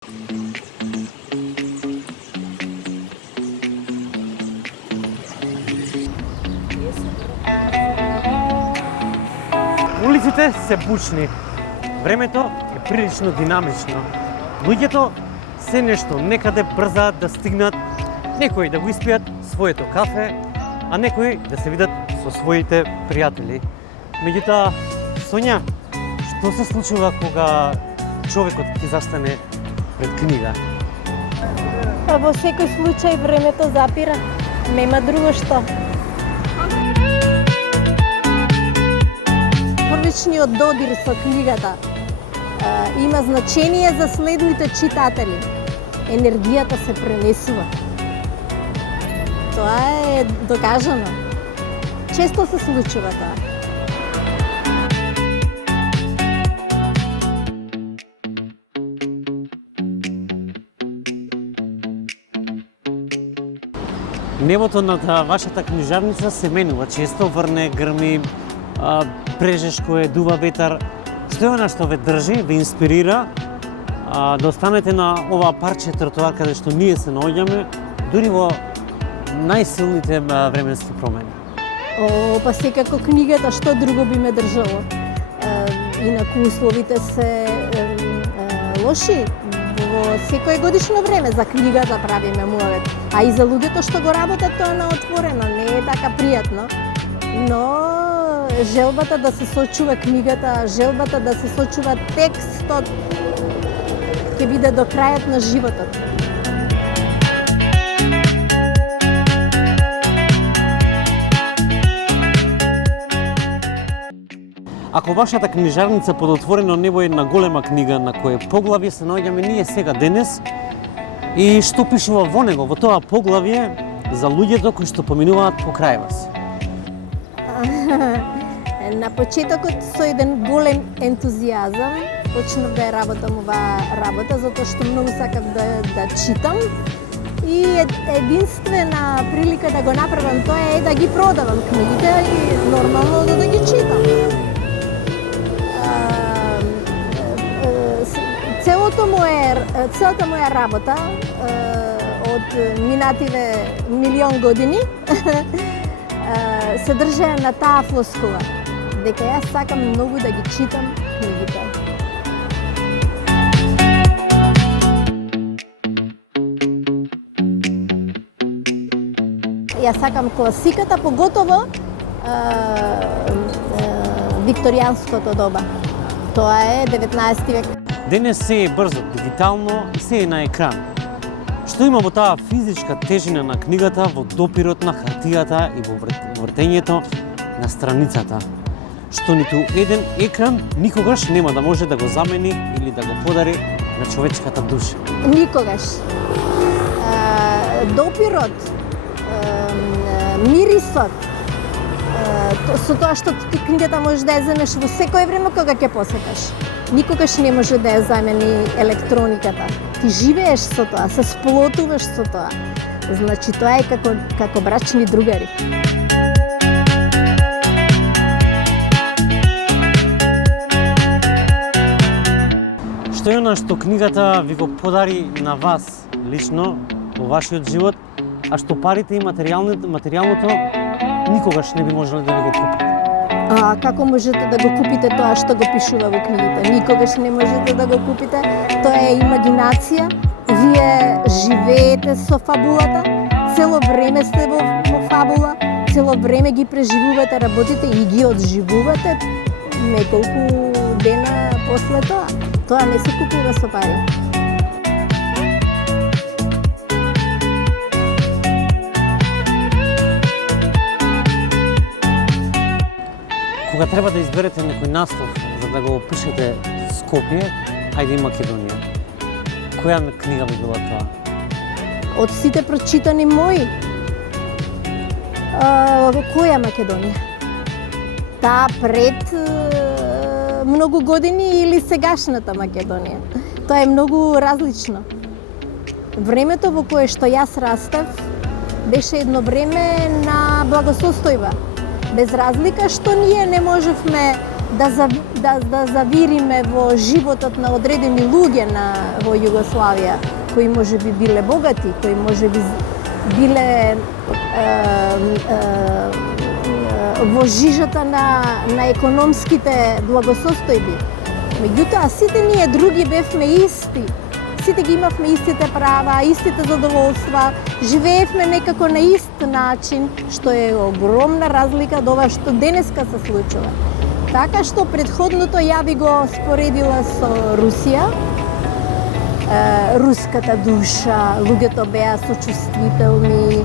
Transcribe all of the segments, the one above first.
Улиците се бучни. Времето е прилично динамично. Луѓето се нешто некаде брзаат да стигнат, некои да го испијат своето кафе, а некои да се видат со своите пријатели. Меѓутоа, Сонја, што се случува кога човекот ќе застане пред книга? Во секој случај времето запира. Нема друго што. Првичниот додир со книгата има значение за следните читатели. Енергијата се пренесува. Тоа е докажано. Често се случува тоа. Небото над вашата книжарница се менува често, врне, грми, прежешко е, дува ветар. Што е она што ве држи, ве инспирира да останете на ова парче тротоар каде што ние се наоѓаме, дури во најсилните временски промени? Па секако книгата, што друго би ме држало. Инаку условите се лоши. Во секое годишно време за книгата правиме муавет. А и за луѓето што го работат тоа на отворено, не е така пријатно. Но желбата да се сочува книгата, желбата да се сочува текстот ќе биде до крајот на животот. Ако вашата книжарница под отворено небо е една голема книга на кој поглавје се наоѓаме ние сега денес и што пишува во него, во тоа поглавје за луѓето кои што поминуваат покрај вас? На почетокот со еден голем ентузијазам почнав да ја работам оваа работа затоа што многу сакав да читам и единствена прилика да го направам тоа е да ги продавам книгите и нормално да ги читам. Целата моја работа од минативе милион години се држа на таа флоскула, дека јас сакам многу да ги читам книгите. Јас сакам класиката, поготово викторијанското доба. Тоа е 19 век. Денес се е брзо, дигитално и се е на екран. Што има во таа физичка тежина на книгата, во допирот на хартијата и во вртењето на страницата, што ниту еден екран никогаш нема да може да го замени или да го подари на човечката душа? Никогаш. Допирот, мирисот, со тоа што ти книгата можеш да ја земеш во секое време кога ќе посекаш. Никогаш не може да ја замени електрониката. Ти живееш со тоа, се сплотуваш со тоа. Значи тоа е како брачни другари. Што е она што книгата ви го подари на вас лично во вашиот живот, а што парите и материјалното никогаш не би можеле да ви го купат? Како можете да го купите тоа што го пишува во книгите? Никогаш не можете да го купите. Тоа е имагинација. Вие живеете со фабулата, цело време сте во фабула, цело време ги преживувате работите и ги одживувате неколку дена после тоа. Тоа не се купува со пари. Кога треба да изберете некој наслов за да го опишете Скопје, ајде и Македонија, која книга би била тоа? Од сите прочитани мои, која Македонија? Таа пред многу години или сегашната Македонија? Тоа е многу различно. Времето во кое што јас растев беше едно време на благосостојба. Без разлика што ние не можевме да завириме во животот на одредени луѓе во Југославија, кои можеби биле богати, кои можеби биле во жижата на економските благосостојби. Меѓутоа, сите ние други бевме исти. Сите ги имавме истите права, истите задоволства, живеевме некако на ист начин, што е огромна разлика од ова што денеска се случува. Така што предходното ја би го споредила со Русија. Руската душа, луѓето беа сочувствителни,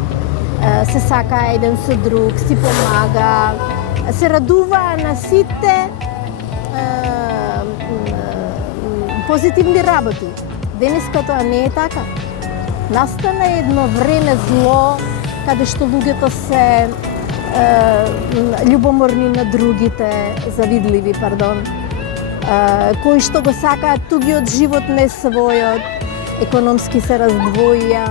се сакаа еден со друг, си помага, се радуваа на сите позитивни работи. Денеска тоа не е така. Настана едно време зло, каде што луѓето се љубоморни на другите, завидливи, кои што го сакаат тугиот живот, не својот, економски се раздвоија.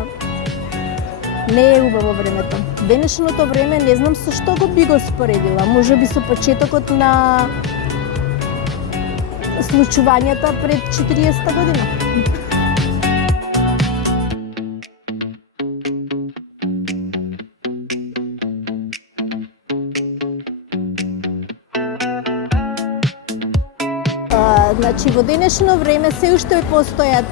Не е убаво времето. Денешното време не знам со што го би го споредила, можеби со почетокот на случувањата пред 40 година. Значи, во денешно време се уште постојат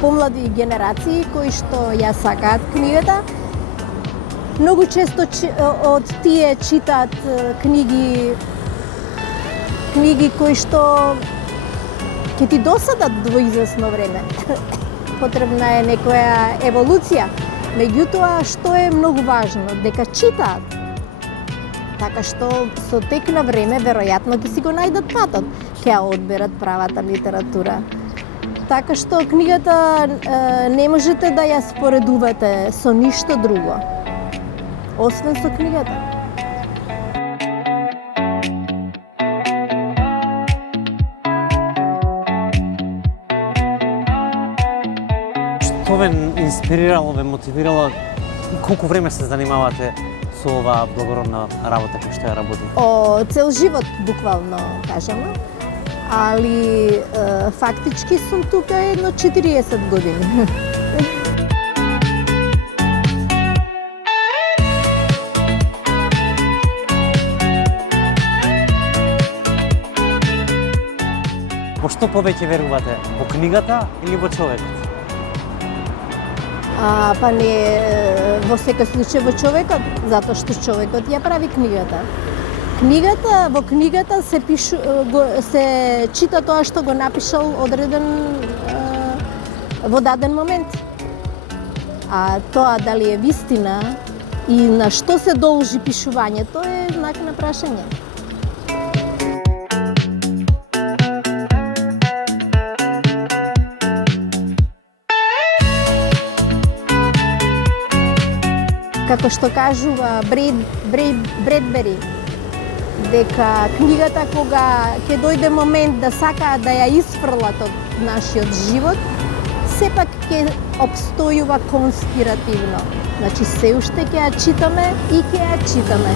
помлади генерации кои што ја сакаат книгата. Многу често од тие читаат книги кои што ќе ти досадат во извесно време. Потребна е некоја еволуција. Меѓутоа, што е многу важно, дека читаат. Така што со тек на време веројатно ќе си го најдат патот, ќе ја одберат правата литература. Така што книгата не можете да ја споредувате со ништо друго, освен со книгата. Што ве инспирирало, ве мотивирало и колку време се занимавате со оваа благородна работа која што ја работите? Цел живот, буквално кажано, али фактички сум тука едно 40 години. Во што повеќе верувате? Во книгата или во човекот? Па не во секој случај во човекот, затоа што човекот ја прави книгата. Во книгата се чита тоа што го напишал одреден во даден момент. А тоа дали е вистина и на што се должи пишувањето е знак на прашање. Како што кажува Бредбери, дека книгата кога ќе дојде момент да сакаат да ја исфрлат од нашиот живот, сепак ќе обстојува конспиративно. Значи се уште ќе ја читаме и ќе ја читаме.